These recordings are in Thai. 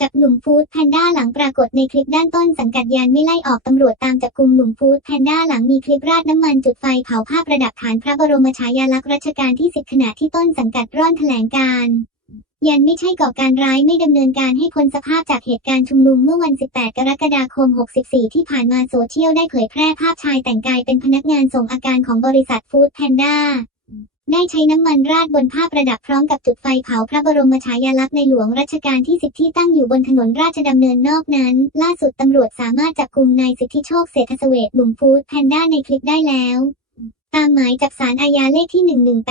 จับหนุ่มฟู้ดแพนด้าหลังปรากฏในคลิปด้านต้นสังกัดยานไม่ไล่ออกตำรวจตามจับกลุ่มหนุ่มฟู้ดแพนด้าหลังมีคลิปราดน้ำมันจุดไฟเผาภาพประดับฐานพระบรมฉายาลักษณ์รัชกาลที่สิบขณะที่ต้นสังกัดร่อนแถลงการ์ยันไม่ใช่ก่อการร้ายไม่ดำเนินการให้พ้นสภาพจากเหตุการณ์ชุมนุมเมื่อวัน 18 กรกฎาคม 64 ที่ผ่านมาโซเชียลได้เผยแพร่ภาพชายแต่งกายเป็นพนักงานส่งอาการของบริษัทฟู้ดแพนด้า ได้ใช้น้ำมันราดบนผ้าประดับพร้อมกับจุดไฟเผาพระบรมฉายาลักษณ์ในหลวงรัชกาลที่ 10 ที่ตั้งอยู่บนถนนราชดำเนินนอกนั้น ล่าสุดตำรวจสามารถจับกลุ่มนายสิทธิโชคเศรษฐเสวตหนุ่มฟูดแพนด้าในคลิปได้แล้วตามหมายจับสารอาญาเลขที่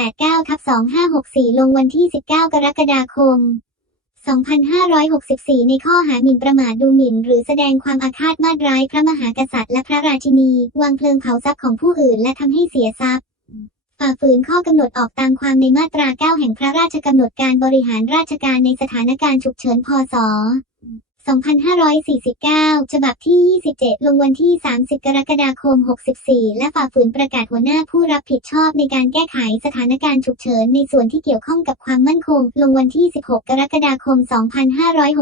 1189ทับ2564 ลงวันที่ 19 กรกฎาคม 2564 ในข้อหาหมิ่นประมาทดูหมิ่น หรือแสดงความอาฆาตมาตร้ายพระมหากษัตริย์และพระราชินี วางเพลิงเผาทรัพย์ของผู้อื่นและทำให้เสียทรัพย์ ฝ่าฝืนข้อกำหนดออกตามความในมาตรา 9 แห่งพระราชกำหนดการบริหารราชการในสถานการณ์ฉุกเฉิน พศ 2549 ฉบับที่ 27 ลงวันที่ 30 กรกฎาคม 64 และฝ่าฝืนประกาศหัวหน้าผู้รับผิดชอบในการแก้ไขสถานการณ์ฉุกเฉินในส่วนที่เกี่ยวข้องกับความมั่นคง ลงวันที่ 16 กรกฎาคม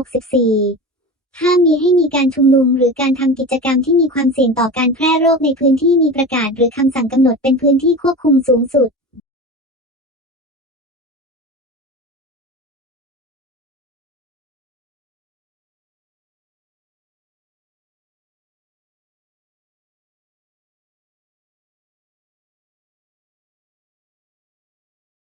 2564 ห้ามมีให้มีการชุมนุม หรือการทำกิจกรรมที่มีความเสี่ยงต่อการแพร่โรคในพื้นที่มีประกาศ หรือคำสั่งกำหนดเป็นพื้นที่ควบคุมสูงสุด